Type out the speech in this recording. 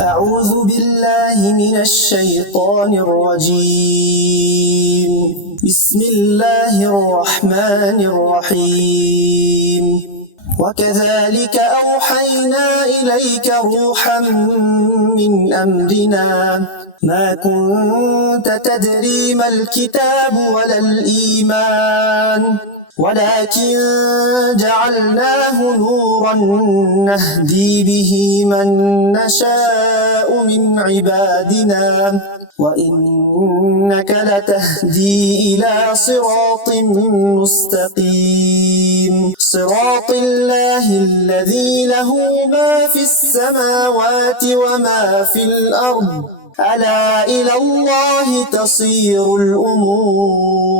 أعوذ بالله من الشيطان الرجيم. بسم الله الرحمن الرحيم. وكذلك أوحينا إليك روحا من أمرنا ما كنت تدري ما الكتاب ولا الإيمان ولكن جعلناه نورا نهدي به من نشاء من عبادنا وإنك لتهدي إلى صراط مستقيم صراط الله الذي له ما في السماوات وما في الأرض ألا إلى الله تصير الأمور.